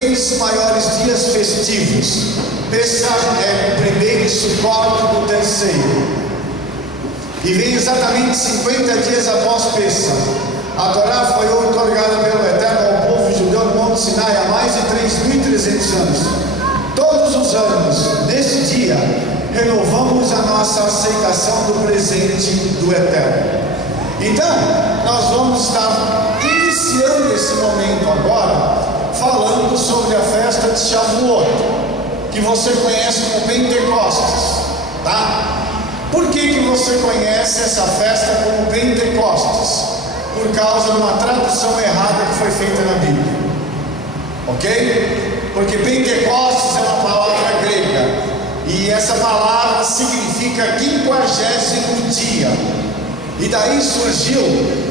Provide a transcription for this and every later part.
Os maiores dias festivos. Pessah é o primeiro e Sukkot o terceiro. E vem exatamente 50 dias após Pessah. A Torá foi outorgada pelo Eterno ao povo judeu no Monte Sinai há mais de 3.300 anos. Todos os anos, neste dia, renovamos a nossa aceitação do presente do Eterno. Então, nós vamos estar iniciando esse momento agora, falando sobre a festa de Shavuot, que você conhece como Pentecostes, tá? Por que você conhece essa festa como Pentecostes? Por causa de uma tradução errada que foi feita na Bíblia, ok? Porque Pentecostes é uma palavra grega, e essa palavra significa 50º dia, e daí surgiram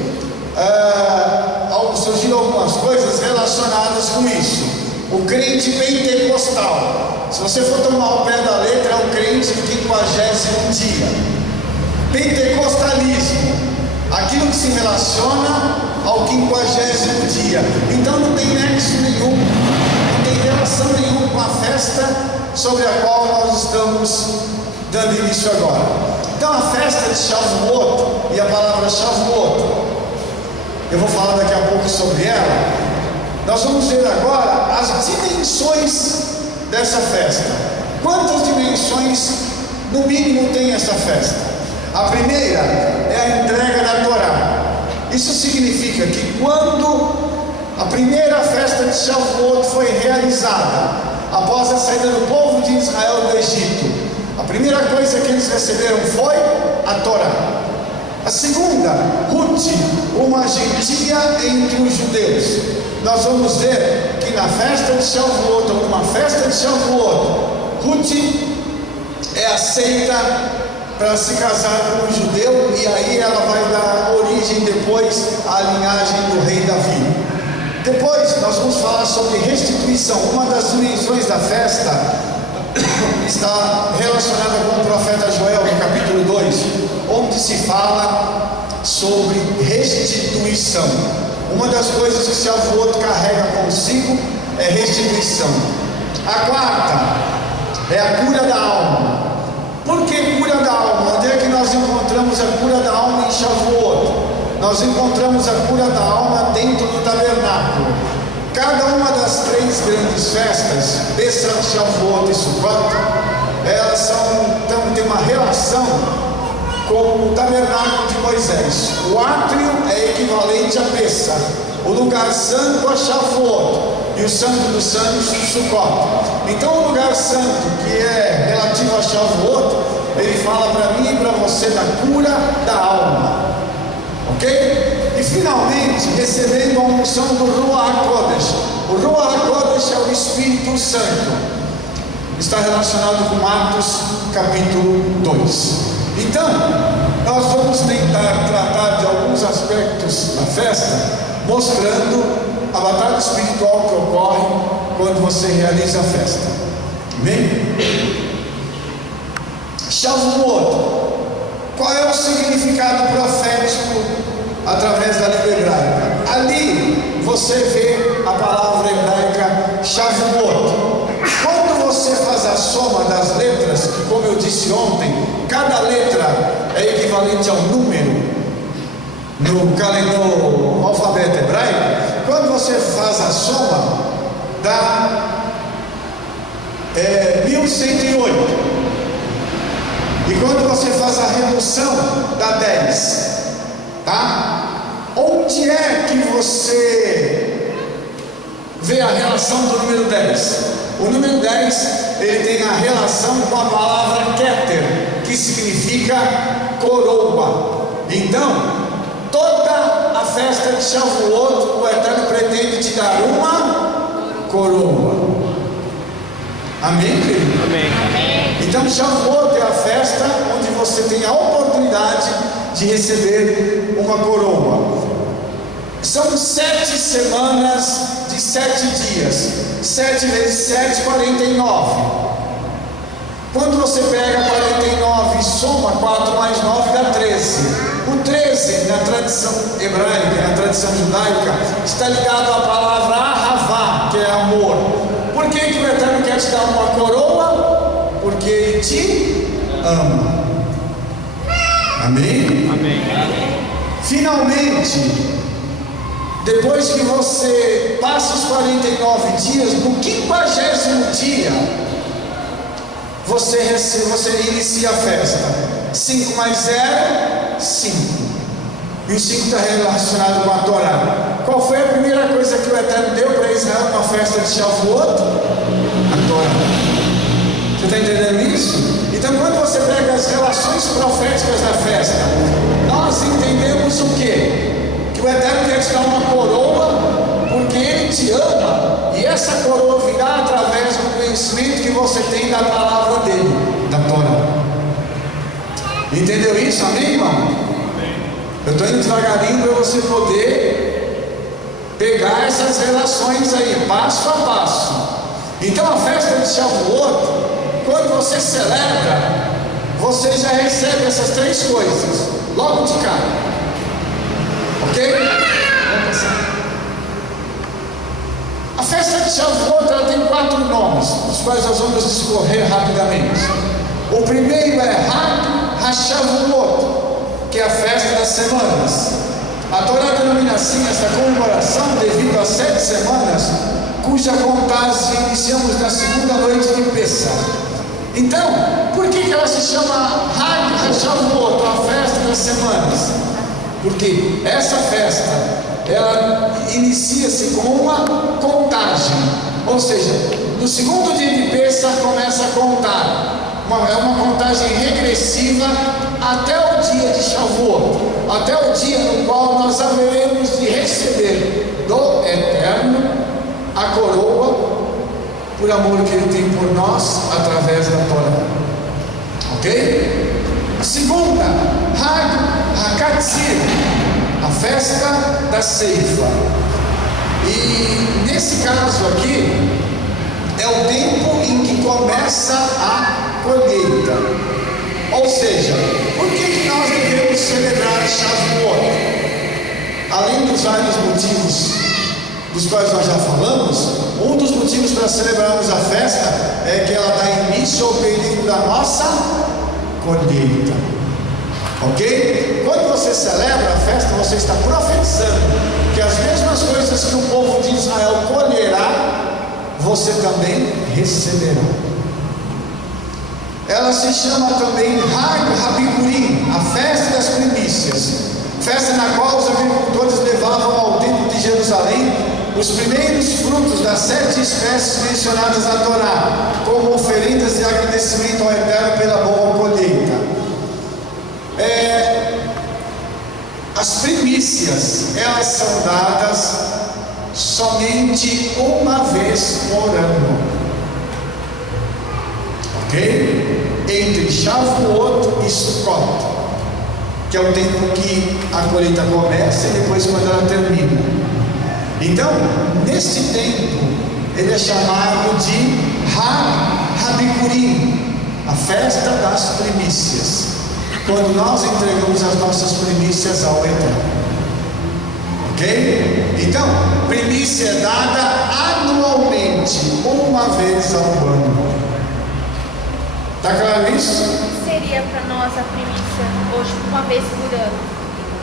algumas coisas relacionadas com isso. O crente pentecostal, se você for tomar o pé da letra, é o crente do 50º dia. Pentecostalismo, aquilo que se relaciona ao 50º dia. Então não tem nexo nenhum, não tem relação nenhuma com a festa sobre a qual nós estamos dando início agora. Então a festa de Shavuot, e a palavra Shavuot, eu vou falar daqui a pouco sobre ela. Nós vamos ver agora as dimensões dessa festa. Quantas dimensões, no mínimo, tem essa festa? A primeira é a entrega da Torá. Isso significa que quando a primeira festa de Shavuot foi realizada, após a saída do povo de Israel do Egito, a primeira coisa que eles receberam foi a Torá. A segunda, Ruth, uma gentia entre os judeus. Nós vamos ver que na festa de Shavuot, ou numa festa de Shavuot, Ruth é aceita para se casar com um judeu, e aí ela vai dar origem depois à linhagem do rei Davi. Depois nós vamos falar sobre restituição. Uma das dimensões da festa está relacionada com o profeta Joel, no capítulo 2, onde se fala sobre restituição. Uma das coisas que Shavuot carrega consigo é restituição. A quarta é a cura da alma. Por que cura da alma? Onde é que nós encontramos a cura da alma em Shavuot? Nós encontramos a cura da alma dentro do tabernáculo. Cada uma das três grandes festas, Pessah, Shavuot e Sukkot, elas têm uma relação com o tabernáculo de Moisés. O átrio é equivalente a Pessah, o lugar santo a Shavuot, e o santo dos santos a Sukkot. Então o lugar santo, que é relativo a Shavuot, ele fala para mim e para você da cura da alma, ok? E finalmente, recebendo a unção do Ruach HaKodesh. O Ruach HaKodesh é o Espírito Santo. Está relacionado com Atos capítulo 2. Então, nós vamos tentar tratar de alguns aspectos da festa, mostrando a batalha espiritual que ocorre quando você realiza a festa. Amém? Shavuot. Qual é o significado profético através da língua hebraica? Ali você vê a palavra hebraica Shavuot. Quando você faz a soma das letras, que como eu disse ontem, cada letra é equivalente a um número no alfabeto hebraico, quando você faz a soma, dá 1108. E quando você faz a redução, dá 10. Tá? Onde é que você vê a relação do número 10? O número 10, ele tem a relação com a palavra Keter, que significa coroa. Então, toda a festa de Shavuot, o Eterno pretende te dar uma coroa. Amém, querido? Amém. Então Shavuot é a festa onde você tem a oportunidade de receber uma coroa. São 7 semanas de 7 dias. 7 vezes 7, 49. Quando você pega 49 e soma 4 mais 9, dá 13. O 13, na tradição hebraica, na tradição judaica, está ligado à palavra Ahavá, que é amor. Por que o Eterno quer te dar uma coroa? Porque Ele te ama. Amém? Amém. Finalmente, depois que você passa os 49 dias, no 50º dia, você inicia a festa. 5 mais 0, 5. E o 5 está relacionado com a Torá. Qual foi a primeira coisa que o Eterno deu para Israel na festa de Shavuot? A Torá. Você está entendendo isso? Então, quando você pega as relações proféticas da festa, nós entendemos o quê? Que o Eterno quer te dar uma coroa, porque Ele te ama, e essa coroa virá através do conhecimento que você tem da palavra dEle, da Torá. Entendeu isso? Amém, irmão? Eu estou indo devagarinho para você poder pegar essas relações aí, passo a passo. Então, a festa de Shavuot, quando você celebra, você já recebe essas 3 coisas logo de cara. Ok? Vamos passar. A festa de Shavuot, ela tem 4 nomes, os quais nós vamos discorrer rapidamente. O primeiro é Hag HaShavuot, que é a festa das semanas. A Torá denomina assim esta comemoração devido às 7 semanas, cuja contagem iniciamos na segunda noite de Pessah. Então, por que ela se chama Hag HaShavuot, a festa das semanas? Porque essa festa, ela inicia-se com uma contagem, ou seja, no segundo dia de Pessah começa a contar. É uma contagem regressiva até o dia de Shavuot, até o dia no qual nós haveremos de receber do Eterno a coroa por amor que Ele tem por nós através da Torá. Ok? A segunda, Hag HaKatzir, a festa da ceifa. E nesse caso aqui é o tempo em que começa a colheita. Ou seja, por que nós devemos celebrar Shavuot? Além dos vários motivos dos quais nós já falamos, um dos motivos para celebrarmos a festa é que ela dá início ao período da nossa colheita. Ok? Quando você celebra a festa, você está profetizando que as mesmas coisas que o povo de Israel colherá, você também receberá. Ela se chama também Hag HaBikurim, a festa das primícias, festa na qual os agricultores levavam ao templo de Jerusalém os primeiros frutos das 7 espécies mencionadas na Torá, como oferendas de agradecimento ao Eterno pela boa colheita. As primícias, elas são dadas somente uma vez por ano. Ok? Entre Shavuot e Sukkot, que é o tempo que a colheita começa e depois quando ela termina. Então, neste tempo, ele é chamado de Hag HaBikurim, a festa das primícias, quando nós entregamos as nossas primícias ao Eterno. Ok? Então, primícia é dada anualmente, uma vez ao ano. Está claro isso? Como seria para nós a primícia hoje, uma vez por ano?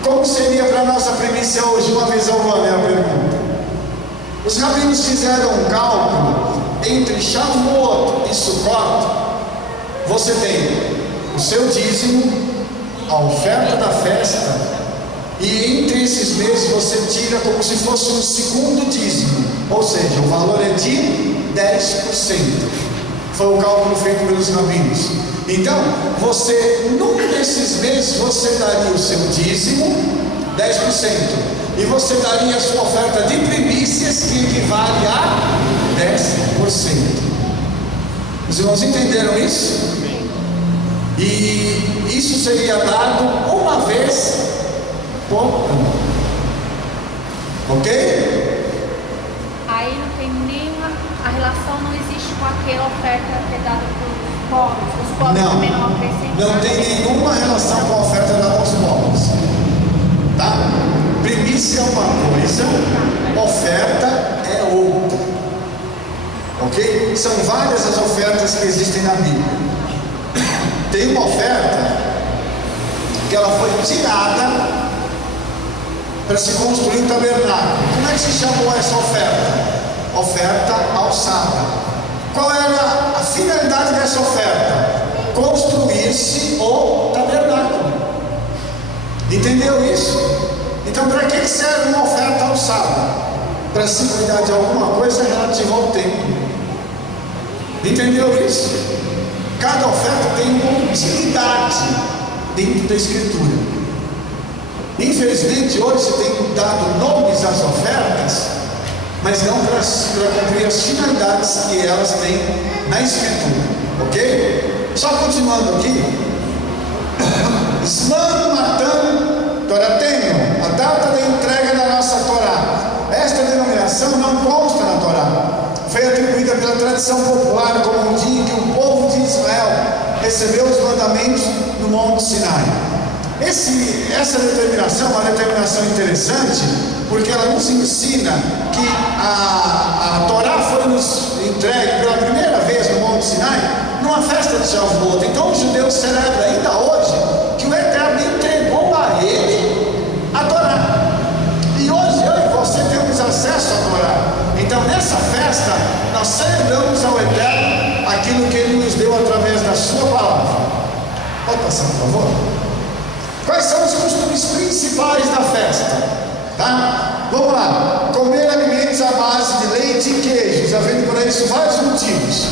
Como seria para nós a primícia hoje, uma vez ao ano? É a pergunta. Os rabinos fizeram um cálculo entre Shavuot e Sukkot. Você tem o seu dízimo, a oferta da festa, e entre esses meses você tira como se fosse um segundo dízimo, ou seja, o valor é de 10%. Foi o cálculo feito pelos rabinos. Então, você, num desses meses, você daria o seu dízimo, 10%, e você daria a sua oferta de primícias, que equivale a 10%. Os irmãos entenderam isso? E isso seria dado uma vez por ano. Ok? Aí não tem nenhuma, a relação não existe com aquela oferta que é dada para os pobres. Os pobres também não acrescentam. Não tem nenhuma relação com a oferta dada aos pobres. Tá? Primícia é uma coisa, oferta é outra. ok? São várias as ofertas que existem na Bíblia. Tem uma oferta que ela foi tirada para se construir um tabernáculo. Como é que se chamou essa oferta? Oferta alçada. Qual era a finalidade dessa oferta? Construir-se o tabernáculo. Entendeu isso? Então, para que serve uma oferta alçada? Para se cuidar de alguma coisa relativa ao templo. Entendeu isso? Cada oferta tem uma utilidade dentro da Escritura. Infelizmente, hoje se tem dado nomes às ofertas, mas não para cumprir as finalidades que elas têm na Escritura. Ok? Só continuando aqui. Zman Matan Torateno, a data da entrega da nossa Torá. Esta denominação não consta na Torá. Foi atribuída pela tradição popular como um dia em que o povo de Israel recebeu os mandamentos no Monte Sinai. Essa determinação é uma determinação interessante, porque ela nos ensina que a Torá foi nos entregue pela primeira vez no Monte Sinai, numa festa de Shavuot. Então o judeu celebra ainda hoje que o Eterno entregou a ele a Torá. E hoje eu e você temos acesso à Torá. Então nessa festa nós celebramos ao Eterno aquilo que Ele nos deu através da sua palavra. Pode passar, por favor? Quais são os costumes principais da festa? Tá? Vamos lá. Comer alimentos à base de leite e queijos, havendo para isso vários motivos.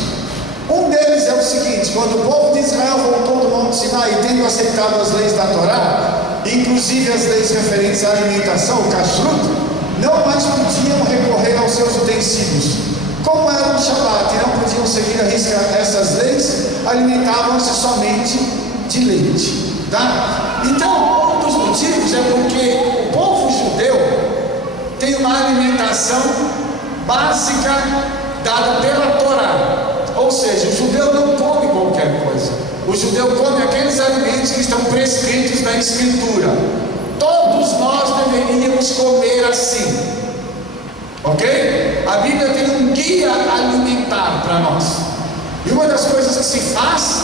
Um deles é o seguinte: quando o povo de Israel voltou do Monte Sinai e tendo aceitado as leis da Torá, inclusive as leis referentes à alimentação, o kashrut, não mais podiam recorrer aos seus utensílios. Como era um Shabat e não podiam seguir à risca essas leis, alimentavam-se somente de leite. Tá? Então, um dos motivos é porque o povo judeu tem uma alimentação básica dada pela Torá. Ou seja, o judeu não come qualquer coisa. O judeu come aqueles alimentos que estão prescritos na Escritura. Todos nós deveríamos comer assim. Ok? A Bíblia tem um guia alimentar para nós. E uma das coisas que se faz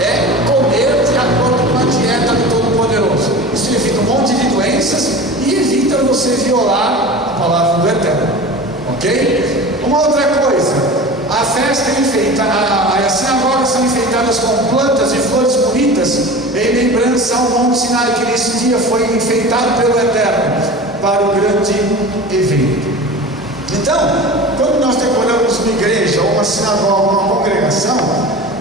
é comer de acordo com a dieta do Todo-Poderoso. Isso evita um monte de doenças e evita você violar a palavra do Eterno. Ok? Uma outra coisa, a festa é enfeitada, as sinagogas são enfeitadas com plantas e flores bonitas, em lembrança ao Monte Sinai, que nesse dia foi enfeitado pelo Eterno para o grande evento. Então, quando nós decoramos uma igreja, ou uma sinagoga, uma congregação,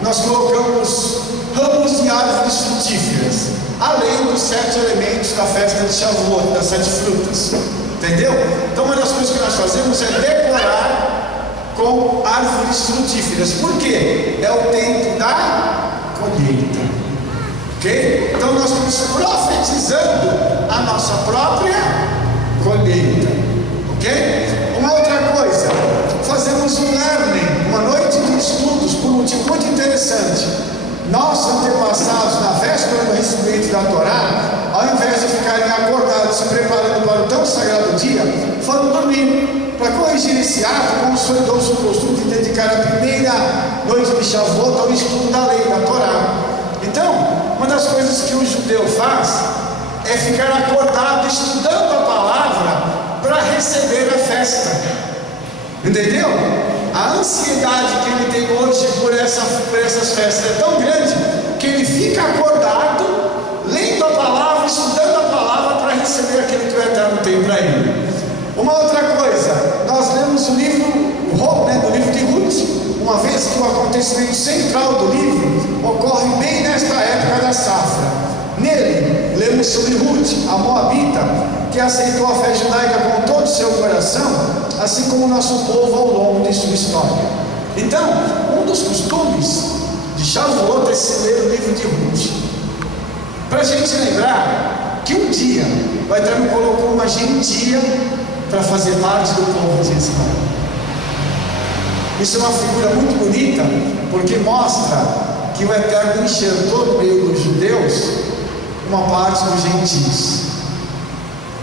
nós colocamos ramos de árvores frutíferas, além dos 7 elementos da festa de Shavuot, das 7 frutas. Entendeu? Então uma das coisas que nós fazemos é decorar com árvores frutíferas. Por quê? É o tempo da colheita. Ok? Então nós estamos profetizando a nossa própria colheita. Ok? Uma outra coisa, fazemos um learning, uma noite de estudos, por um motivo muito interessante. Nossos antepassados, na véspera do recebimento da Torá, ao invés de ficarem acordados, se preparando para o tão sagrado dia, foram dormir. Para corrigir esse ato, consolidou-se o costume de dedicar a primeira noite de Shavuot ao estudo da lei, da Torá. Então, uma das coisas que o judeu faz é ficar acordado, estudando a palavra, para receber a festa. Entendeu? A ansiedade que ele tem hoje por essas festas é tão grande que ele fica acordado, lendo a palavra, estudando a palavra para receber aquilo que o Eterno tem para ele. Uma outra coisa, nós lemos o livro, do livro de Ruth, uma vez que o acontecimento central do livro ocorre bem nesta época da safra. Nele, lemos sobre Ruth, a Moabita, que aceitou a fé judaica com todo o seu coração, assim como o nosso povo ao longo de sua história. Então, um dos costumes de Shavuot é se ler o livro de Ruth, para a gente lembrar que um dia o Eterno colocou uma gentia para fazer parte do povo de Israel. Isso é uma figura muito bonita, porque mostra que o Eterno enxertou no meio dos judeus uma parte dos gentios.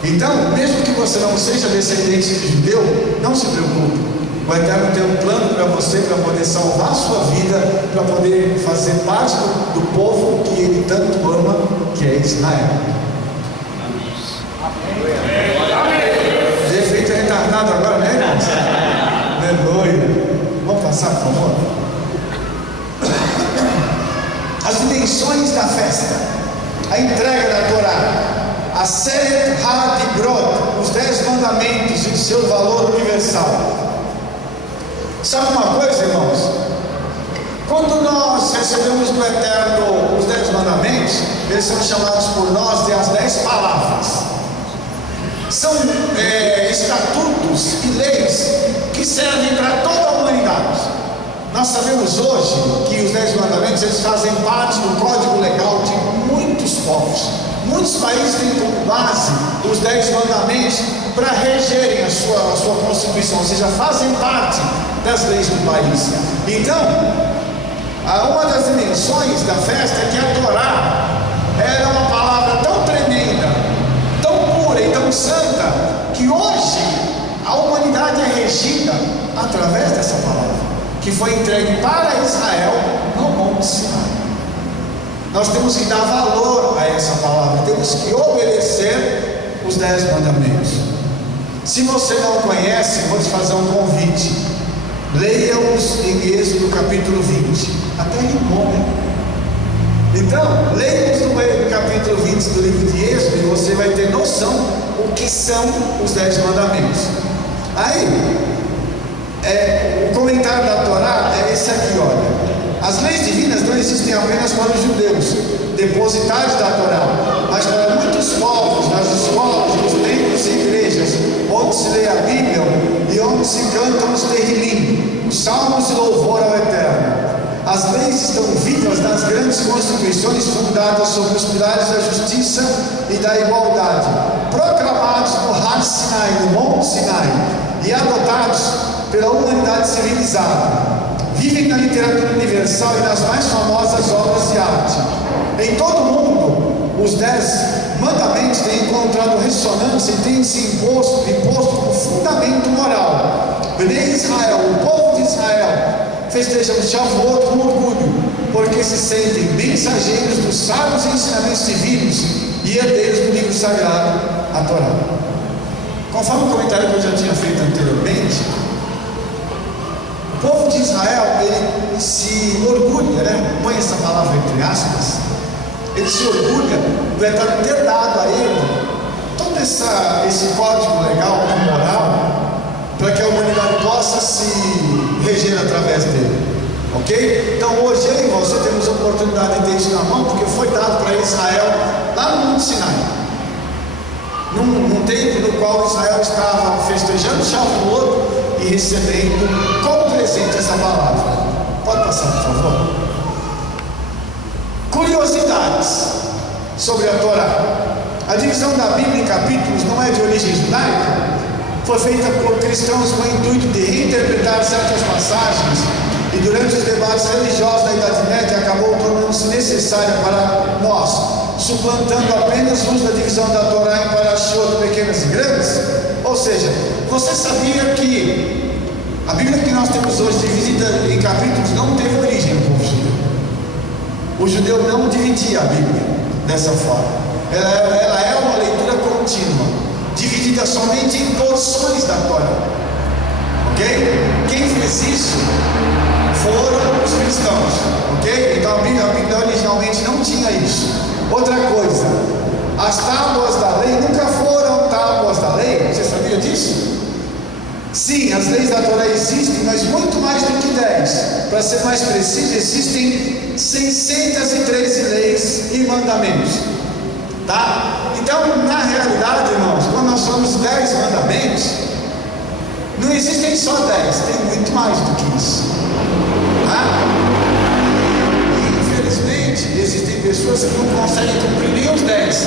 Então, mesmo que você não seja descendente de judeu, não se preocupe. O Eterno tem um plano para você, para poder salvar a sua vida, para poder fazer parte do povo que Ele tanto ama, que é Israel. De efeito retardado agora, né, irmãos? Aleluia. Vamos passar, por favor. As dimensões da festa, a entrega da Torá, a Seret HaDibrot, os 10 mandamentos e o seu valor universal. Sabe uma coisa, irmãos? Quando nós recebemos do Eterno os 10 mandamentos, eles são chamados por nós de as 10 palavras. São estatutos e leis que servem para toda a humanidade. Nós sabemos hoje que os 10 mandamentos eles fazem parte do código legal de muitos povos. Muitos países têm como base os 10 mandamentos para regerem a sua Constituição, ou seja, fazem parte das leis do país. Então, uma das dimensões da festa é que a Torá era uma palavra tão tremenda, tão pura e tão santa, que hoje a humanidade é regida através dessa palavra, que foi entregue para Israel no Monte Sinai. Nós temos que dar valor a essa palavra, temos que obedecer os 10 mandamentos. Se você não conhece, vou te fazer um convite. Leia-os em Êxodo capítulo 20. Até rimou, né? Então, leia-os no capítulo 20 do livro de Êxodo e você vai ter noção o que são os 10 mandamentos. Aí, o comentário da Torá é esse aqui, olha. As leis divinas não existem apenas para os judeus, depositários da Torá, mas para muitos povos, nas escolas, nos templos e igrejas, onde se lê a Bíblia e onde se cantam os Terrilim, os salmos de louvor ao Eterno. As leis estão vivas nas grandes constituições fundadas sobre os pilares da justiça e da igualdade, proclamados no Har Sinai, no Monte Sinai, e adotados pela humanidade civilizada. Vivem na literatura universal e nas mais famosas obras de arte. Em todo o mundo, os 10 mandamentos têm encontrado ressonância e têm se imposto como fundamento moral. Bnei Israel, o povo de Israel, festejam Shavuot com orgulho, porque se sentem mensageiros dos sábios ensinamentos divinos e herdeiros do livro sagrado, a Torá. Conforme o comentário que eu já tinha feito anteriormente, o povo de Israel, ele se orgulha, né? Põe essa palavra entre aspas, ele se orgulha do Eterno ter dado a ele todo esse código legal e moral, para que a humanidade possa se reger através dele, ok? Então hoje eu e você temos a oportunidade de ter isso na mão, porque foi dado para Israel lá no Monte Sinai, num tempo no qual Israel estava festejando Shavuot e recebendo como presente essa palavra. Pode passar, por favor. Curiosidades sobre a Torá. A divisão da Bíblia em capítulos não é de origem judaica, foi feita por cristãos com o intuito de reinterpretar certas passagens e durante os debates religiosos da Idade Média acabou tornando-se necessária para nós, suplantando apenas o uso da divisão da Torá em parashot pequenas e grandes. Ou seja, você sabia que a Bíblia que nós temos hoje dividida em capítulos não teve origem no povo judeu. O judeu não dividia a Bíblia dessa forma. Ela é uma leitura contínua, dividida somente em porções da Torá. Ok? Quem fez isso foram os cristãos. Ok? Então a Bíblia originalmente não tinha isso. Outra coisa, as tábuas da lei nunca foram tábuas da lei. Você sabia disso? Sim, as leis da Torá existem, mas muito mais do que 10. Para ser mais preciso, existem 613 leis e mandamentos. Tá? Então, na realidade, irmãos, quando nós falamos 10 mandamentos, não existem só 10, tem muito mais do que isso. Tá? E, infelizmente, existem pessoas que não conseguem cumprir nem os 10,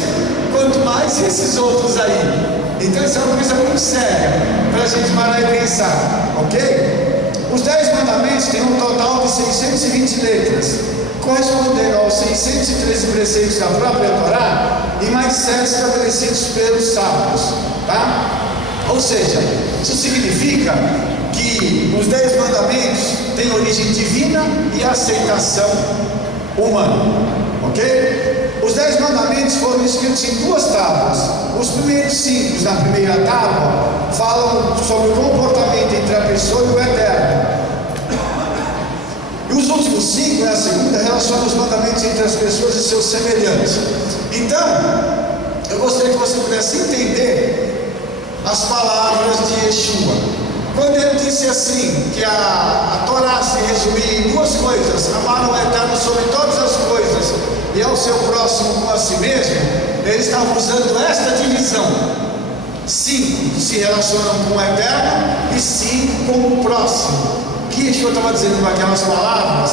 quanto mais esses outros aí. Então isso é uma coisa muito séria para a gente parar e pensar, ok? Os 10 mandamentos têm um total de 620 letras, correspondendo aos 613 preceitos da própria Torá e mais 7 estabelecidos pelos sábios, tá? Ou seja, isso significa que que os 10 mandamentos têm origem divina e aceitação humana, ok? Os 10 mandamentos foram escritos em 2 tábuas. Os primeiros 5 na primeira tábua falam sobre o comportamento entre a pessoa e o Eterno. E os últimos 5, a segunda, relacionam os mandamentos entre as pessoas e seus semelhantes. Então, eu gostaria que você pudesse entender as palavras de Yeshua. Quando ele disse assim, que a Torá se resumia em 2 coisas: amar o Eterno sobre todas as coisas e ao seu próximo como a si mesmo, ele estava usando esta divisão. 5 se relacionam com o Eterno e 5 com o próximo. O que Yeshua estava dizendo com aquelas palavras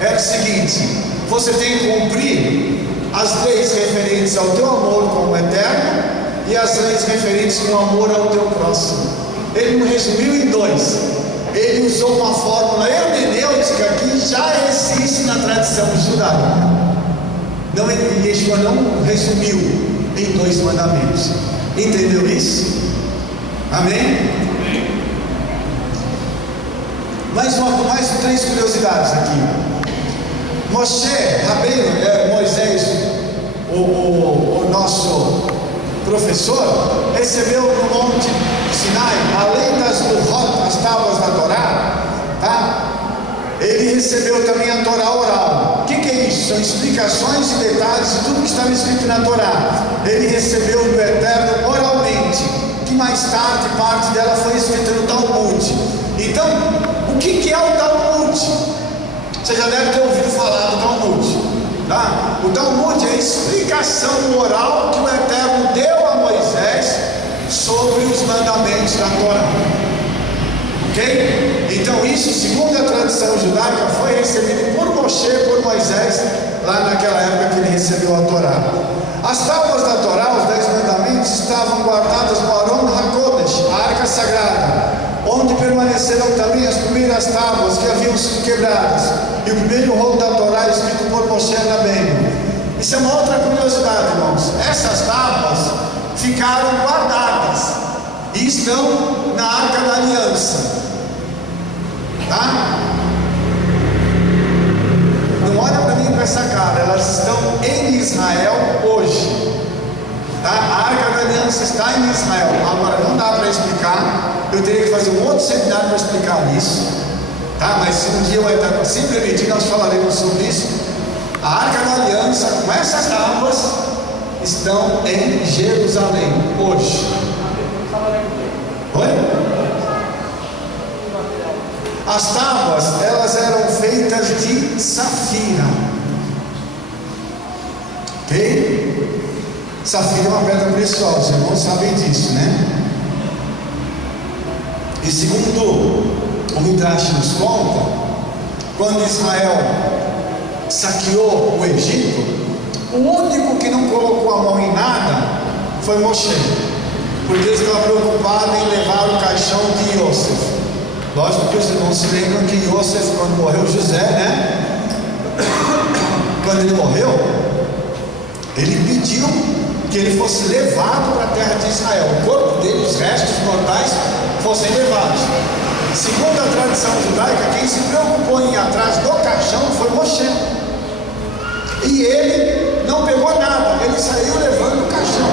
era o seguinte: você tem que cumprir as leis referentes ao teu amor com o Eterno e as leis referentes com o amor ao teu próximo. Ele não resumiu em 2. Ele usou uma fórmula hermenêutica que já existe na tradição judaica. Não, Yeshua não resumiu em 2 mandamentos. Entendeu isso? Amém? Mais 3 curiosidades aqui. Moisés, o nosso professor, recebeu no Monte Sinai, além das Luhot, as tábuas da Torá, tá? Ele recebeu também a Torá oral. O que é isso? São explicações e detalhes de tudo que estava escrito na Torá. Ele recebeu do Eterno oralmente, que mais tarde parte dela foi escrita no Talmud. Então, o que é o Talmud? Você já deve ter ouvido falar do Talmud, tá? O Talmud é a explicação oral que o Eterno deu a Moisés sobre os mandamentos da Torá, ok? Então isso, segundo a tradição judaica, foi recebido por Moshe, por Moisés, lá naquela época que ele recebeu a Torá. As tábuas da Torá, os 10 mandamentos, estavam guardadas no Aron HaKodesh, a arca sagrada, onde permaneceram também as primeiras tábuas que haviam sido quebradas, e o primeiro rolo da Torá escrito por Moshe Rabbeinu. Isso é uma outra curiosidade, irmãos. Essas tábuas ficaram guardadas e estão na Arca da Aliança, tá? Não olha para mim com essa cara, elas estão em Israel hoje, tá? A Arca da Aliança está em Israel. Agora não dá para explicar, eu teria que fazer um outro seminário para explicar isso, tá? Mas se um dia o Eterno assim permitir, nós falaremos sobre isso. A Arca da Aliança, com essas tábuas, estão em Jerusalém hoje. Oi? As tábuas, elas eram feitas de safira, ok? Safira é uma pedra preciosa, os irmãos sabem disso, né? E segundo o Midrash nos conta, quando Israel saqueou o Egito, o único que não colocou a mão em nada foi Moshe, porque ele estava preocupado em levar o caixão de Yosef. Lógico que os irmãos se lembram que Yosef, quando morreu José, né? Quando ele morreu, ele pediu que ele fosse levado para a terra de Israel. O corpo dele, os restos mortais, fossem levados. Segundo a tradição judaica, quem se preocupou em ir atrás do caixão foi Moshe. E ele não pegou nada, ele saiu levando o caixão,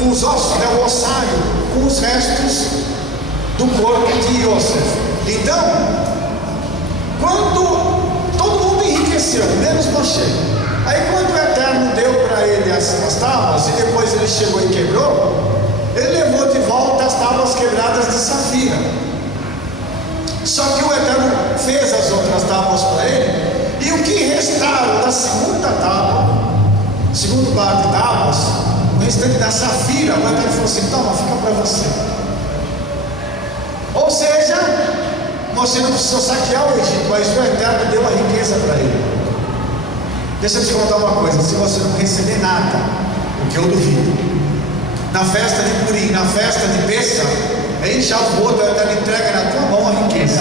com os ossos, né, o ossário, com os restos do corpo de Yosef. Então, quando todo mundo enriqueceu, menos Moshe, aí quando o Eterno deu para ele as tábuas, e depois ele chegou e quebrou, ele levou de volta as tábuas quebradas de safira. Só que o Eterno fez as outras tábuas para ele, e o que restaram da segunda tábua, segundo par de tábuas, o restante da safira, o Eterno falou assim: toma, fica para você. Ou seja, você não precisou saquear o Egito, mas o Eterno deu a riqueza para ele. Deixa eu te contar uma coisa: se você não receber nada, o que eu duvido, na festa de Purim, na festa de Pêssah, em Shavuot, o Eterno entrega na tua mão a riqueza.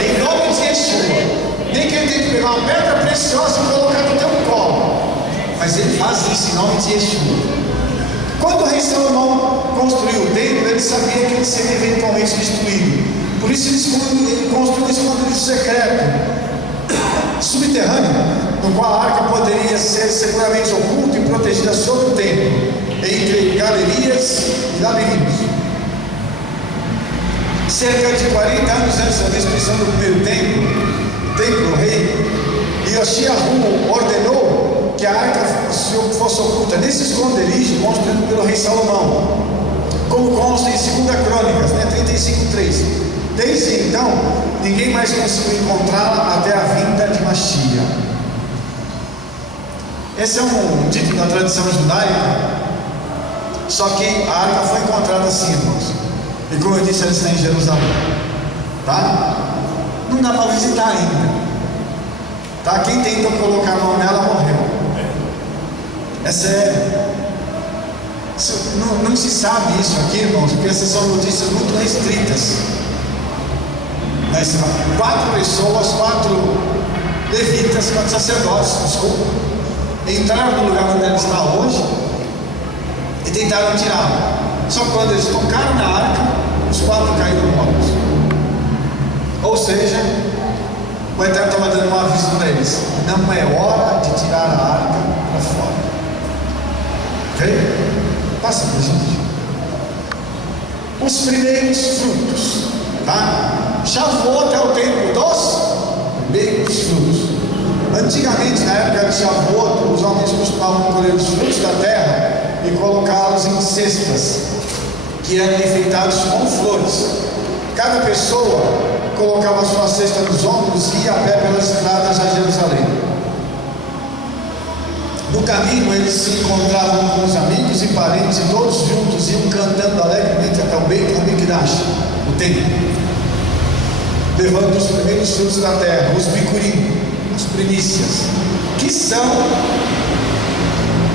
Em nome de Yeshua. Nem que ele tenha que pegar uma pedra preciosa e colocar no teu colo, mas ele faz isso em nome de Yeshua. Quando o rei Salomão construiu o templo, ele sabia que ele seria eventualmente destruído. Por isso ele construiu um esconderijo secreto, subterrâneo, no qual a arca poderia ser seguramente oculta e protegida sob o templo, entre galerias e labirintos. Cerca de 40 anos antes da destruição do primeiro templo, o rei Yoshiahu ordenou que a arca fosse oculta nesse esconderijo construído pelo rei Salomão, como consta em 2 Crônicas, 35:3. Desde então, ninguém mais conseguiu encontrá-la até a vinda de Mashiach. Esse é um dito da tradição judaica, só que a arca foi encontrada assim, irmãos. E como eu disse, ela está em Jerusalém, tá? Não dá para visitar ainda, tá? Quem tentou colocar a mão nela morreu. É sério. Não se sabe isso aqui, irmãos, porque essas são notícias muito restritas. 4 pessoas, 4 levitas, 4 sacerdotes, desculpa, entraram no lugar onde ela está hoje e tentaram tirá-la. Só que quando eles tocaram na arca, os 4 caíram mortos. Ou seja, o Eterno estava dando um aviso para eles: não é hora de tirar a arca para fora. Ok? Passa para a gente. Os primeiros frutos, tá? Shavuot é o tempo dos primeiros frutos. Antigamente, na época de Shavuot, os homens costumavam colher os frutos da terra e colocá-los em cestas, que eram enfeitados com flores. Cada pessoa colocava a sua cesta nos ombros e ia a pé pelas estradas a Jerusalém. No caminho, eles se encontravam com os amigos e parentes, e todos juntos iam cantando alegremente até o Beit HaMikdash, o templo, levando os primeiros frutos da terra, os bicurim, as primícias, que são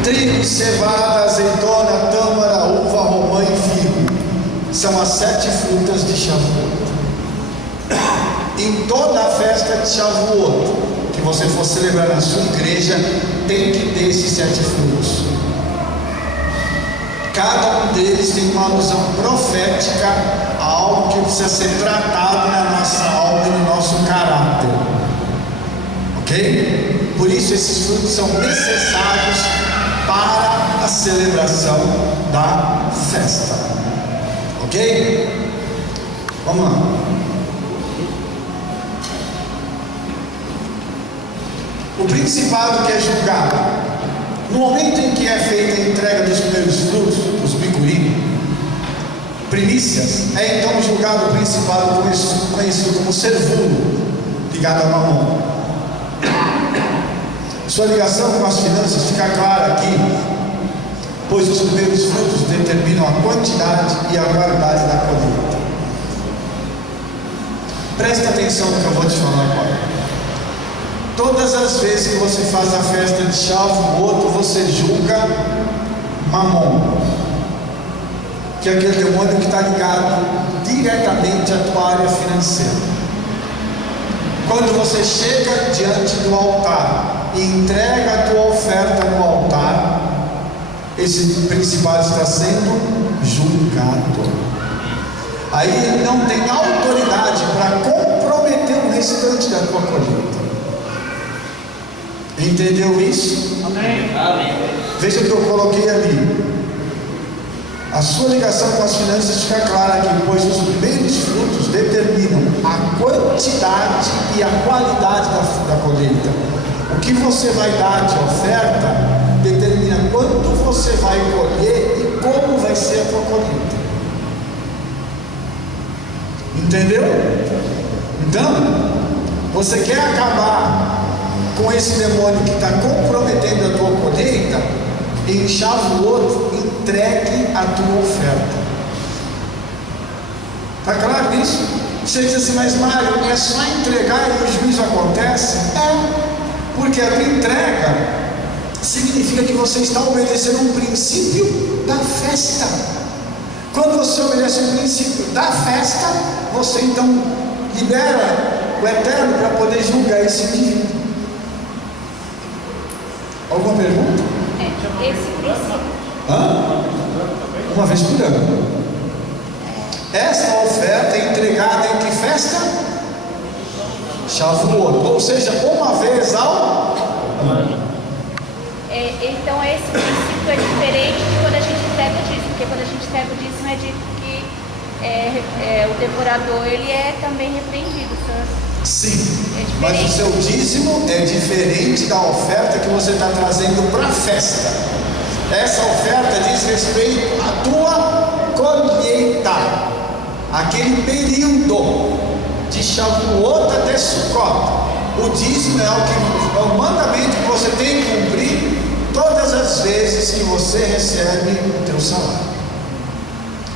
trigo, cevada, azeitona, tâmara, uva, romã e figo. São as 7 frutas de Shavuot. Em toda a festa de Shavuot que você for celebrar na sua igreja, tem que ter esses 7 frutos. Cada um deles tem uma alusão profética a algo que precisa ser tratado na nossa alma e no nosso caráter. Ok? Por isso esses frutos são necessários para a celebração da festa. Ok? Vamos lá. O principado que é julgado no momento em que é feita a entrega dos primeiros frutos, os bicurim, primícias, é então julgado o principado conhecido como servulo, ligado a Mamon. Sua ligação com as finanças fica clara aqui, pois os primeiros frutos determinam a quantidade e a qualidade da colheita. Preste atenção no que eu vou te falar agora. Todas as vezes que você faz a festa de Shavuot, você julga Mamon, que é aquele demônio que está ligado diretamente à tua área financeira. Quando você chega diante do altar e entrega a tua oferta no altar, esse principado está sendo julgado. Aí ele não tem autoridade para comprometer o restante da tua colheita. Entendeu isso? Amém. Veja o que eu coloquei ali. A sua ligação com as finanças fica clara aqui, pois os primeiros frutos determinam a quantidade e a qualidade da colheita. O que você vai dar de oferta determina quanto você vai colher e como vai ser a tua colheita. Entendeu? Então, você quer acabar com esse demônio que está comprometendo a tua colheita? Em Shavuot, entregue a tua oferta. Está claro isso? Você diz assim: mas Mário, é só entregar e o juízo acontece? É, porque a tua entrega significa que você está obedecendo um princípio da festa. Quando você obedece um princípio da festa, você então libera o Eterno para poder julgar esse indivíduo. Alguma pergunta? Esse princípio. uma vez por ano. Esta oferta é entregada em que festa? Shavuot, ou seja, uma vez ao ano. Então esse princípio é diferente de quando a gente entrega o dízimo, porque quando a gente entrega o dízimo é dito que o devorador ele é também repreendido, senhor. Sim, mas o seu dízimo é diferente da oferta que você está trazendo para a festa. Essa oferta diz respeito à tua colheita, aquele período de Shavuot até Sukkot. O dízimo é o mandamento que você tem que cumprir todas as vezes que você recebe o teu salário.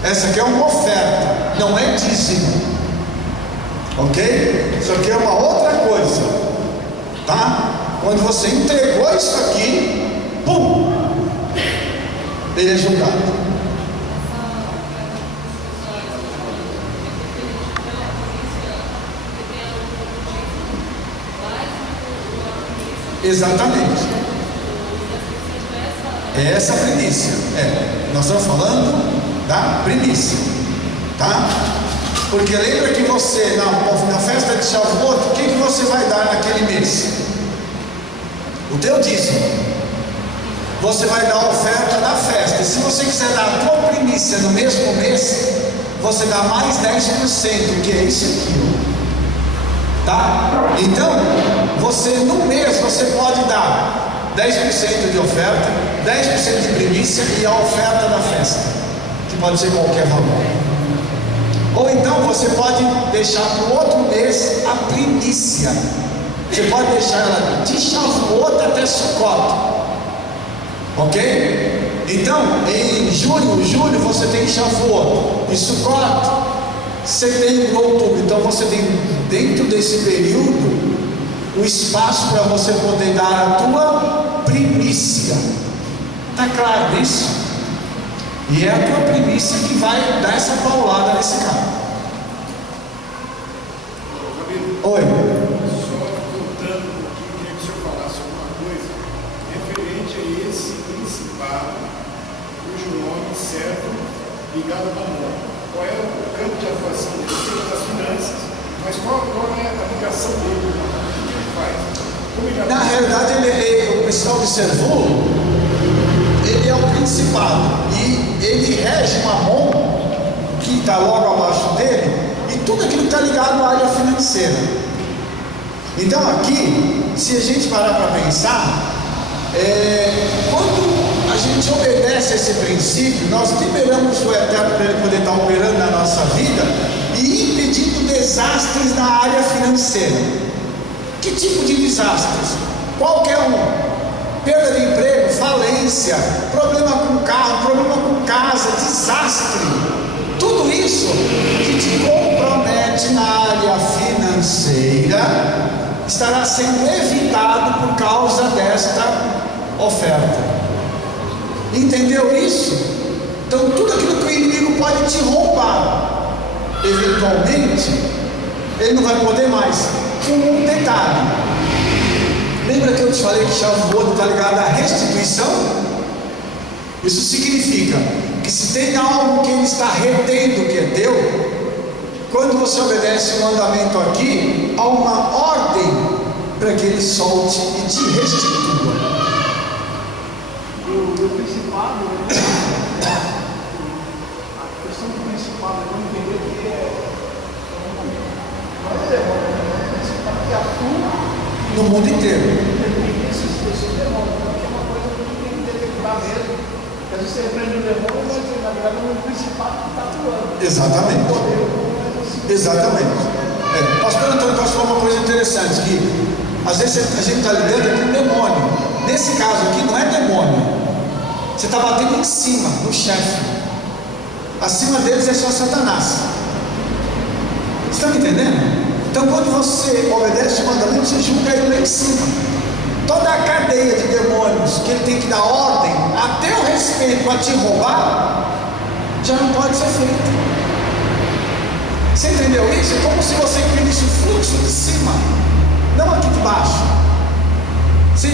Essa aqui é uma oferta, não é dízimo. Ok? Isso aqui é uma outra coisa, tá? Quando você entregou isso aqui, pum, ele é julgado. Exatamente. É essa a primícia. Nós estamos falando da primícia, tá? Porque lembra que você, na festa de Shavuot, o que você vai dar naquele mês? O teu dízimo. Você vai dar a oferta da festa. E se você quiser dar a tua primícia no mesmo mês, você dá mais 10%, que é isso aqui. Tá? Então, no mês você pode dar 10% de oferta, 10% de primícia e a oferta da festa, que pode ser qualquer valor. Ou então você pode deixar para o outro mês a primícia. Você pode deixar ela de Shavuot até Sukkot. Ok? Então, em julho você tem Shavuot. Em Sukkot, setembro, outubro. Então você tem dentro desse período o espaço para você poder dar a tua primícia. Está claro isso? E é a tua primícia que vai dar essa paulada nesse cara. Oi. Só voltando um pouquinho, queria que o senhor falasse alguma coisa referente a esse principado, cujo nome certo ligado a Mamon. Qual é o campo de atuação dele? Seja das finanças, mas qual é a ligação dele? O que ele faz? Na realidade, o pessoal observou, ele é o principado e ele rege Mamon, que está logo abaixo dele, e tudo aquilo que está ligado à área financeira. Então aqui, se a gente parar para pensar, quando a gente obedece a esse princípio, nós liberamos o Eterno para ele poder estar operando na nossa vida e impedindo desastres na área financeira. Que tipo de desastres? Qualquer um. Perda de emprego, falência, problema com carro, problema com casa, desastre. Tudo isso que te compromete na área financeira estará sendo evitado por causa desta oferta. Entendeu isso? Então tudo aquilo que o inimigo pode te roubar, eventualmente, ele não vai poder mais. Um detalhe: lembra que eu te falei que Shavuot está ligado à restituição? Isso significa que se tem algo que ele está retendo que é teu, quando você obedece o mandamento aqui, há uma ordem para que ele solte e te restitua. O principado, a questão do principado é como entender que que atua no mundo inteiro. Esse demônio, que é uma coisa que a gente tem que detectar mesmo. Porque às vezes você repreende o demônio, mas na verdade é o principado que está atuando. Exatamente. Exatamente. Pastor Antônio falou uma coisa interessante, que às vezes a gente está lidando com um demônio. Nesse caso aqui não é demônio. Você está batendo em cima, no chefe. Acima deles é só Satanás. Você está me entendendo? Então quando você obedece o mandamento, você julga ele lá em cima. Toda a cadeia de demônios que ele tem que dar ordem, até o respeito para te roubar, já não pode ser feito. Você entendeu isso? É como se você impedisse o fluxo de cima, não aqui de baixo. Você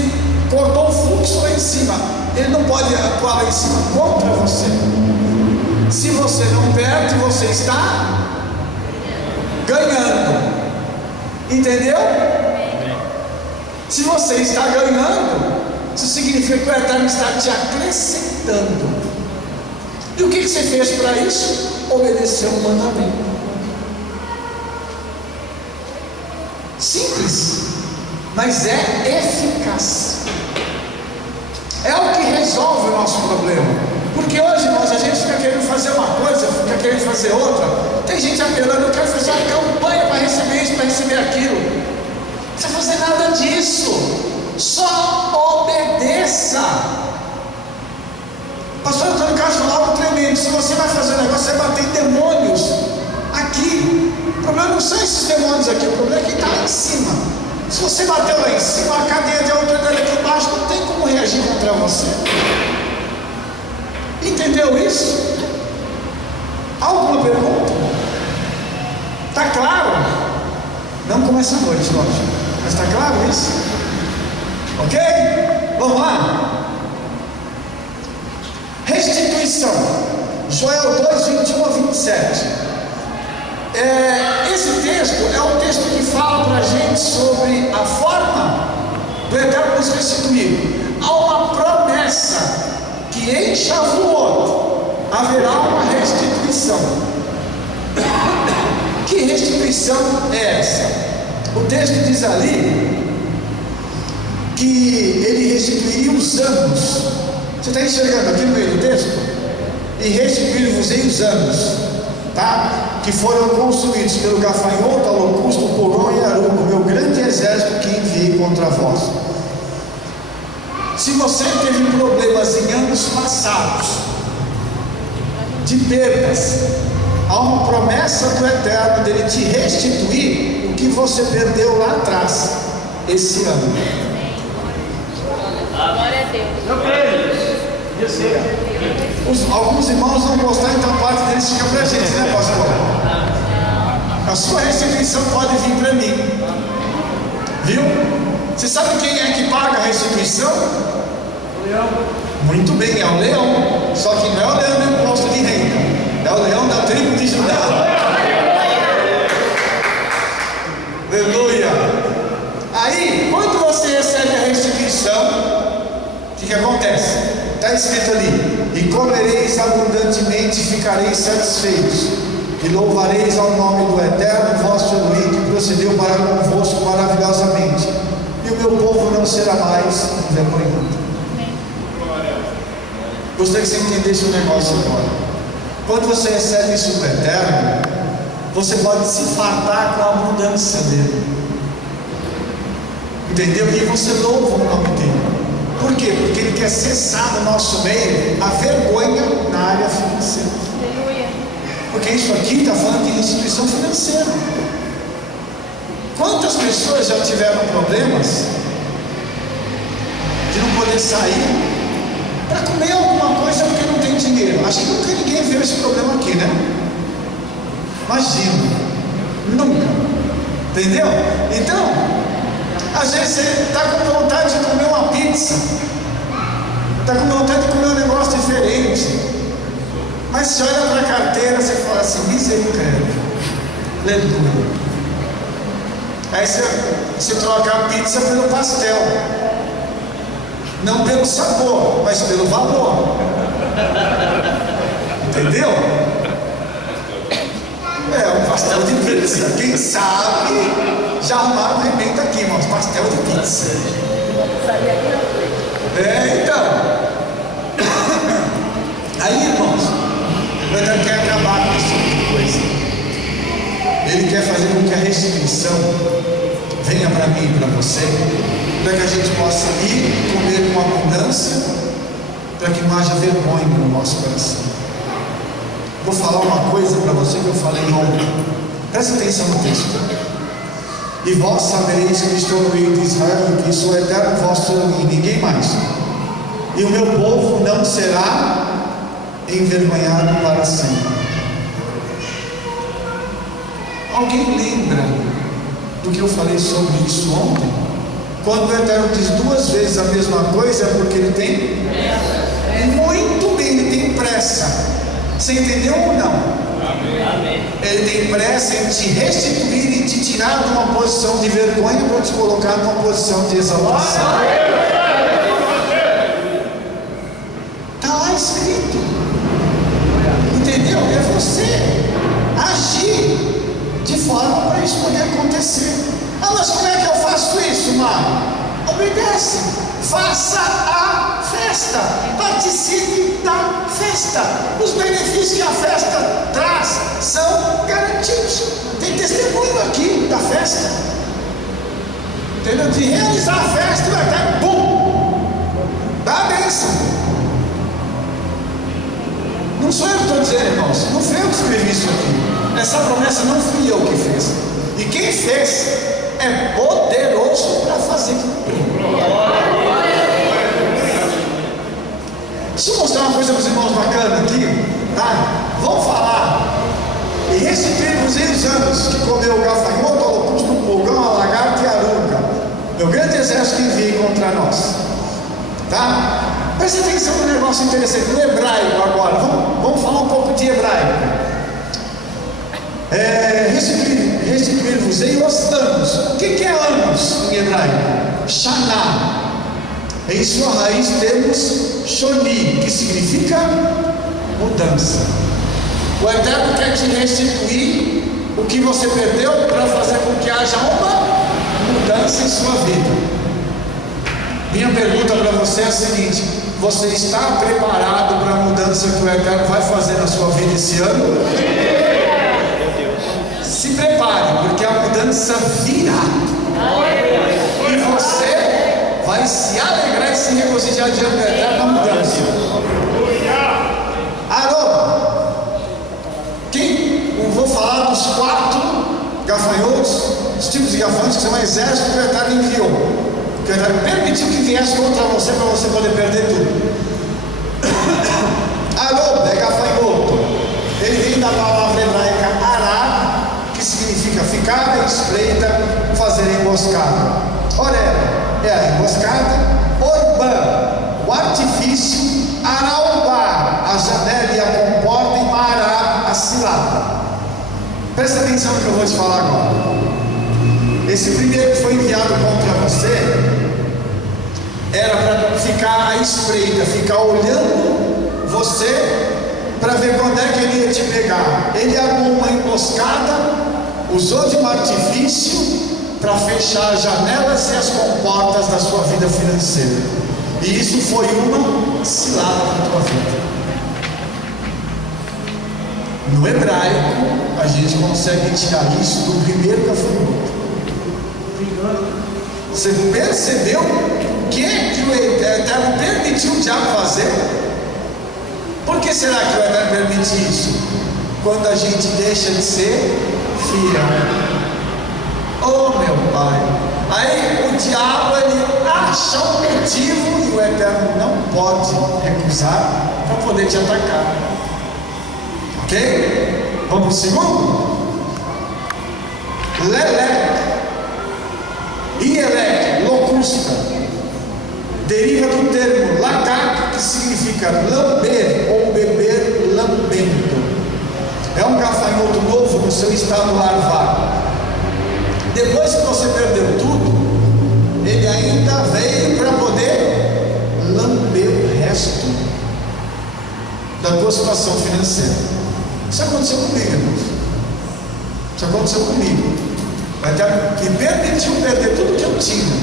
cortou o fluxo lá em cima, ele não pode atuar lá em cima contra você. você está ganhando. Entendeu? Se você está ganhando, isso significa que o Eterno está te acrescentando. E o que você fez para isso? Obedeceu o mandamento. Simples, mas é eficaz. É o que resolve o nosso problema. Porque hoje, irmãos, a gente fica querendo fazer uma coisa, fica querendo fazer outra. Tem gente apelando, eu quero fazer uma campanha para receber isso, para receber aquilo. Não precisa fazer nada disso. Só obedeça. Pastor Antônio Carlos falou algo tremendo. Se você vai fazer um negócio, você vai bater em demônios aqui. O problema não são esses demônios aqui, o problema é quem está lá em cima. Se você bateu lá em cima, a cadeia de autoridade aqui embaixo não tem como reagir contra você. Entendeu isso? Alguma pergunta? Está claro? Não começa a noite, lógico, mas está claro isso? Ok? Vamos lá? Restituição. Joel 2, 21 a 27. Esse texto é um texto que fala para a gente sobre a forma do Eterno nos restituir. Há uma promessa que em Shavuot haverá uma restituição. Que restituição é essa? O texto diz ali que ele restituiria os anos. Você está enxergando aqui no meio do texto? E restituir-vos-ei os anos, tá? Que foram consumidos pelo gafanhoto, a locusta, o purão e aruco, meu grande exército que enviei contra vós. Se você teve problemas em anos passados, de perdas, há uma promessa do Eterno dele te restituir o que você perdeu lá atrás, esse ano. Glória a Deus. Eu creio. Alguns irmãos não gostaram, então a parte deles fica para a gente, né, pastor? A sua restituição pode vir para mim, viu? Você sabe quem é que paga a restituição? O leão. Muito bem, é o leão. Só que não é o leão do imposto de renda, é o leão da tribo de Judá. Aleluia! Aí, quando você recebe a restituição, o que acontece? Está escrito ali: e comereis abundantemente, ficareis satisfeitos, e louvareis ao nome do Eterno, vosso Elohim, que procedeu para convosco maravilhosamente, e o meu povo não será mais envergonhado. Gostaria que você entendesse um negócio agora. Quando você recebe isso do Eterno, você pode se fartar com a abundância dele. Entendeu? E você louva o nome dele. Por quê? Porque ele quer cessar no nosso meio a vergonha na área financeira. Aleluia. Porque isso aqui está falando de restituição financeira. Quantas pessoas já tiveram problemas de não poder sair para comer alguma coisa porque não tem dinheiro? Acho que nunca ninguém viu esse problema aqui, né? Imagina, nunca. Entendeu? Então, às vezes você está com vontade de comer uma pizza, está com vontade de comer um negócio diferente, mas você olha para a carteira e fala assim: misericórdia, aleluia. Aí você troca a pizza pelo pastel, não pelo sabor, mas pelo valor. Entendeu? Um pastel de pizza. Quem sabe já arrumaram o remendo aqui, irmãos. Pastel de pizza. Então. Aí, irmãos, o Eterno quer acabar com esse tipo de coisa. Ele quer fazer com que a restituição venha para mim e para você, para que a gente possa ir comer com abundância, para que não haja vergonha no nosso coração. Vou falar uma coisa para você que eu falei ontem. Presta atenção no texto. E vós sabereis que estou no meio de Israel, e que sou eterno vosso Elohim, ninguém mais. E o meu povo não será envergonhado para sempre. Alguém lembra do que eu falei sobre isso ontem? Quando o Eterno diz duas vezes a mesma coisa, é porque ele tem muito bem, ele tem pressa. Você entendeu ou não? Amém. Ele tem pressa em te restituir e te tirar de uma posição de vergonha para te colocar numa posição de exaltação. Está lá escrito. Entendeu? É você agir de forma para isso poder acontecer. Ah, mas como é que eu faço isso, Mário? Obedece. Faça a festa. Participe da festa. Os benefícios que a festa traz são garantidos. Tem testemunho aqui da festa. Entendeu? De realizar a festa e até bum! Dá a bênção. Não sou eu que estou dizendo, irmãos. Não fui eu que escrevi isso aqui. Essa promessa não fui eu que fiz. E quem fez é poderoso para fazer cumprir. Deixa eu mostrar uma coisa para os irmãos bacana aqui, tá? Vamos falar. E restituir-vos os anos que comeu o gafanhoto, a locusta, o pulgão, a lagarta e a aruca, meu grande exército que envia contra nós. Tá? Presta atenção no negócio interessante, no hebraico agora. Vamos falar um pouco de hebraico. Restituir-vos os anos. O que é anos em hebraico? Shaná. Em sua raiz temos Shoni, que significa mudança. O Eterno quer te restituir o que você perdeu para fazer com que haja uma mudança em sua vida. Minha pergunta para você é a seguinte: você está preparado para a mudança que o Eterno vai fazer na sua vida esse ano? Se prepare, porque a mudança virá. E você vai se alegrar e se regozijar diante do Eterno na mudança. Alô? Eu vou falar dos 4 gafanhotos, os tipos de gafanhotos que são um exército que o Eterno enviou. Que o Eterno permitiu que viesse contra você para você poder perder tudo. Alô, é gafanhoto. Ele vem da palavra hebraica ará, que significa ficar à espreita, fazer emboscada. Olha, é a emboscada. Orbã, o artifício. Araubá, a janela e a comporta. E mará, a cilada. Presta atenção no que eu vou te falar agora. Esse primeiro que foi enviado contra você era para ficar à espreita, ficar olhando você para ver quando é que ele ia te pegar. Ele armou uma emboscada, usou de um artifício para fechar as janelas e as comportas da sua vida financeira. E isso foi uma cilada na tua vida. No hebraico, a gente consegue tirar isso do primeiro gafanhoto. Você percebeu o que o Eterno permitiu o diabo fazer? Por que será que o Eterno permite isso? Quando a gente deixa de ser fiel. Oh, meu Pai! Aí o diabo, ele acha um motivo e o Eterno não pode recusar para poder te atacar. Ok? Vamos para o segundo? Leleque. Ieleque, locusta. Deriva do termo lacaque, que significa lamber ou beber lambendo. É um gafanhoto novo no seu estado larval. Depois que você perdeu tudo, ele ainda veio para poder lamber o resto da tua situação financeira. Isso aconteceu comigo, irmãos. Isso aconteceu comigo. Me permitiu perder tudo que eu tinha.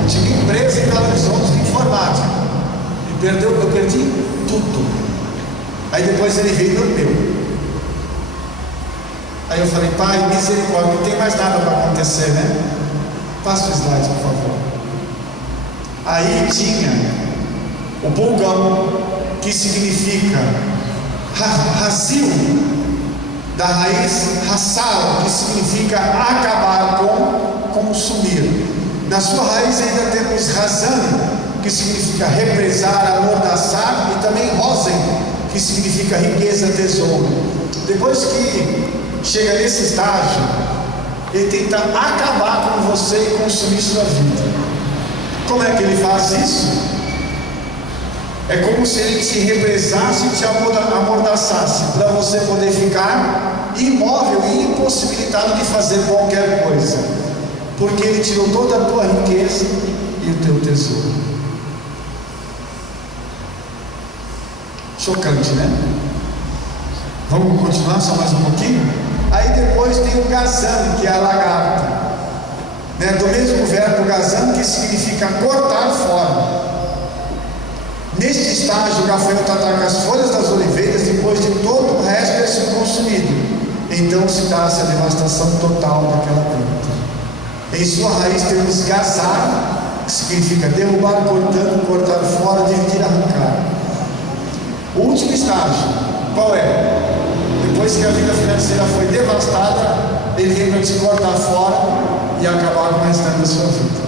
Eu tinha empresa em Belo Horizonte de informática. Eu perdi tudo. Aí depois ele veio e lambeu. Aí eu falei: Pai, misericórdia, não tem mais nada para acontecer, né? Passa o slide, por favor. Aí tinha o pulgão, que significa razil, da raiz raçal, que significa acabar com, consumir. Na sua raiz ainda temos razão, que significa represar, amordaçar, e também rosen, que significa riqueza, tesouro. Depois que chega nesse estágio, ele tenta acabar com você e consumir sua vida. Como é que ele faz isso? É como se ele te represasse e te amordaçasse, para você poder ficar imóvel e impossibilitado de fazer qualquer coisa, porque ele tirou toda a tua riqueza e o teu tesouro. Chocante, né? Vamos continuar só mais um pouquinho? Aí depois tem o gazan, que é a lagarta, né? Do mesmo verbo gazan, que significa cortar fora. Neste estágio, o gafanhoto ataca as folhas das oliveiras depois de todo o resto ter sido consumido. Então se dá-se a devastação total daquela planta. Em sua raiz temos gazar, que significa derrubar, cortando, cortar fora, dividir, arrancar. O último estágio, qual é? Depois que a vida financeira foi devastada, ele vem para te cortar fora e acabar com o restante da sua vida.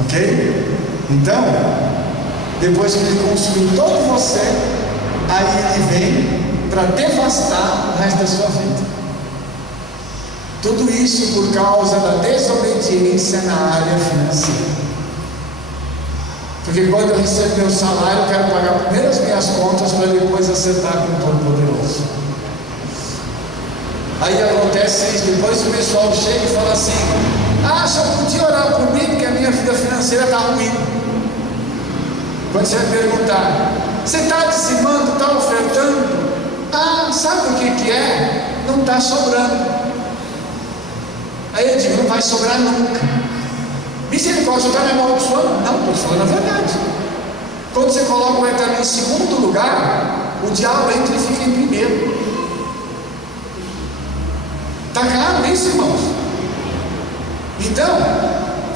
Ok? Então, depois que ele consumiu todo você, aí ele vem para devastar o resto da sua vida. Tudo isso por causa da desobediência na área financeira. Porque quando eu recebo meu salário, eu quero pagar primeiro as minhas contas para depois acertar com o Todo-Poderoso. Aí acontece isso, depois o pessoal chega e fala assim: ah, só podia orar por mim porque a minha vida financeira está ruim. Quando você vai perguntar: você está dizimando, está ofertando? Ah, sabe o que é? Não está sobrando. Aí eu digo: não vai sobrar nunca. Misericórdia, está me amaldiçoando? Não, estou te falando a verdade. Quando você coloca o eterno em segundo lugar, o diabo entra e fica em primeiro. Está claro isso, irmãos? Então,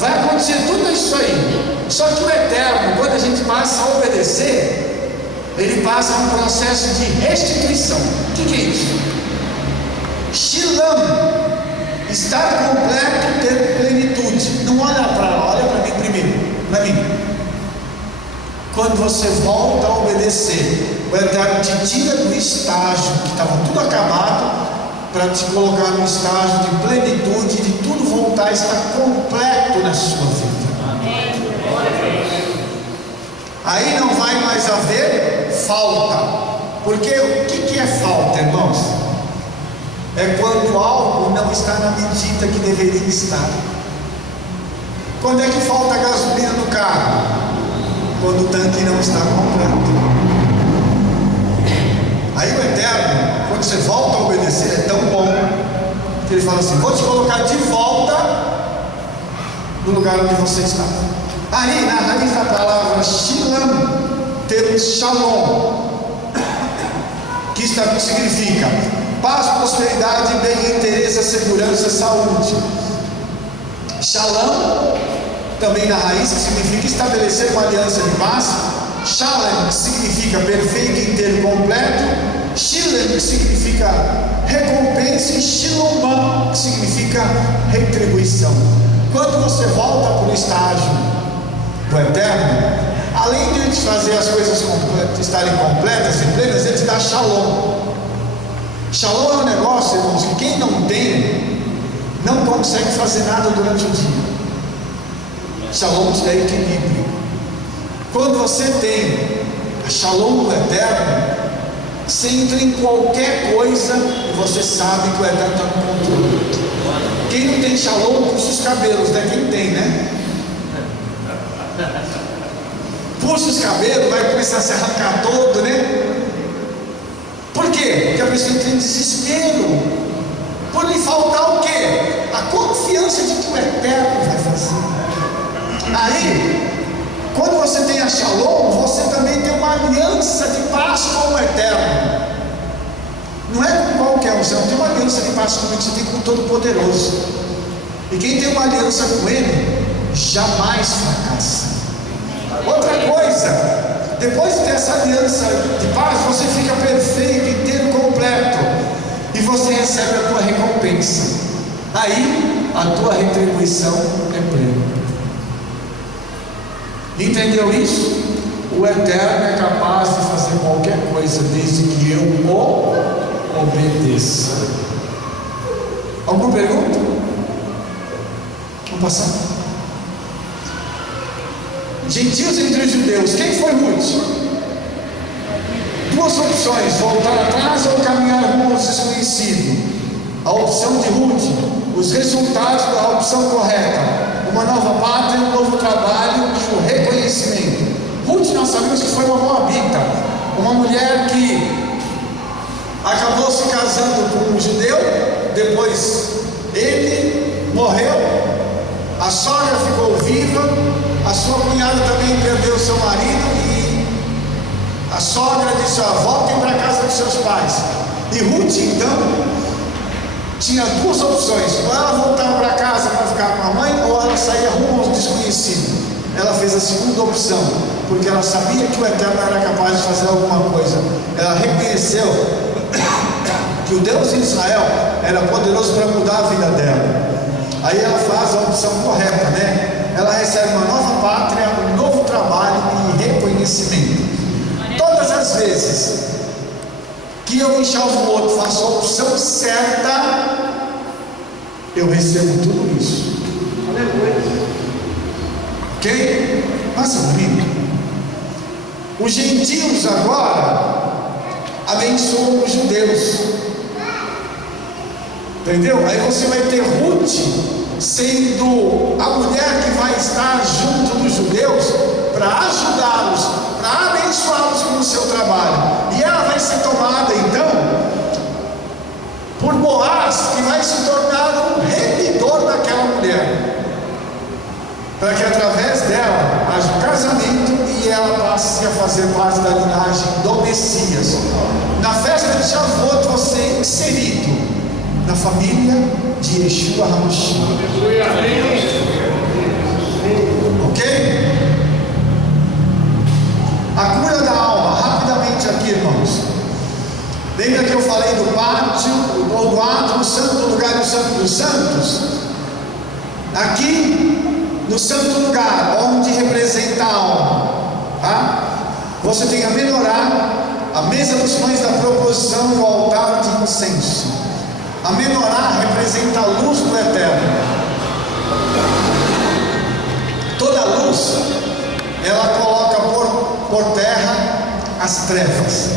vai acontecer tudo isso aí. Só que o eterno, quando a gente passa a obedecer, ele passa um processo de restituição. O que é isso? Shilam, estar completo, ter plenitude. Não olha para lá, olha para mim primeiro, para mim. Quando você volta a obedecer, o eterno te tira do estágio que estava tudo acabado, para te colocar no estágio de plenitude, de tudo voltar a estar completo na sua vida. Amém. Aí não vai mais haver falta. Porque o que é falta, irmãos? É quando algo não está na medida que deveria estar. Quando é que falta gasolina no carro? Quando o tanque não está completo. Aí o eterno, quando você volta a obedecer, é tão bom que ele fala assim: vou te colocar de volta no lugar onde você estava. Aí, na raiz da palavra Shilam, temos Shalom, que significa paz, prosperidade, bem, interesse, segurança, saúde. Shalom, também na raiz, que significa estabelecer uma aliança de paz. Shalem, que significa perfeito, inteiro, completo. Shilem, que significa recompensa. E Shilomam, que significa retribuição. Quando você volta para o estágio do eterno, além de ele te fazer as coisas estarem completas e plenas, ele te dá Shalom. Shalom é um negócio, irmãos, que quem não tem não consegue fazer nada durante o dia. Shalom te dá equilíbrio. Quando você tem a Shalom do eterno, você entra em qualquer coisa e você sabe que o eterno está no controle. Quem não tem Shalom, puxa os cabelos, né? Quem tem, né? Puxa os cabelos, vai começar a se arrancar todo, né? Por quê? Porque a pessoa entra em desespero. Por lhe faltar o quê? A confiança de que o eterno vai fazer. Aí, quando você tem a Shalom, você também tem uma aliança de paz com o eterno. Não é com qualquer um, você não tem uma aliança de paz com ele, você tem com o Todo-Poderoso. E quem tem uma aliança com ele, jamais fracassa. Outra coisa, depois de ter essa aliança de paz, você fica perfeito, inteiro, completo. E você recebe a tua recompensa. Aí, a tua retribuição é plena. Entendeu isso? O eterno é capaz de fazer qualquer coisa desde que eu o obedeça. Alguma pergunta? Vamos passar? Gentios entre os judeus. Quem foi Ruth? Duas opções: voltar atrás ou caminhar rumo ao desconhecido. A opção de Ruth, os resultados da opção correta: uma nova pátria, um novo trabalho e o reconhecimento. Ruth, nós sabemos que foi uma moabita, uma mulher que acabou se casando com um judeu, depois ele morreu, a sogra ficou viva, a sua cunhada também perdeu seu marido e a sogra disse: voltem para a casa dos seus pais. E Ruth então tinha duas opções: ou ela voltava para casa para ficar com a mãe, ou ela saía rumo ao desconhecido. Ela fez a segunda opção, porque ela sabia que o Eterno era capaz de fazer alguma coisa. Ela reconheceu que o Deus de Israel era poderoso para mudar a vida dela. Aí ela faz a opção correta, né? Ela recebe uma nova pátria, um novo trabalho e reconhecimento. Todas as vezes que eu enxalvo o outro, faço a opção certa, eu recebo tudo isso. Aleluia. Ok? Passa comigo. Os gentios agora abençoam os judeus. Entendeu? Aí você vai ter Ruth sendo a mulher que vai estar junto dos judeus para ajudá-los, para abençoá-los com o seu trabalho. E ela vai ser tomada então por Boaz, que vai se tornar um remidor daquela mulher, para que através dela haja um casamento e ela passe a fazer parte da linhagem do Messias. Na festa de Shavuot você é inserido na família de Yeshua HaMashiach. Ok? A cura da alma, rapidamente aqui, irmãos. Lembra que eu falei do pátio, ou do átrio, o santo lugar e o santo dos santos? Aqui, no santo lugar, onde representa a alma, tá? Você tem a menorá, a mesa dos pães da proposição e o altar de incenso. A menorá representa a luz do Eterno. Toda luz, ela coloca por terra as trevas.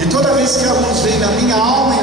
E toda vez que a luz vem na minha alma e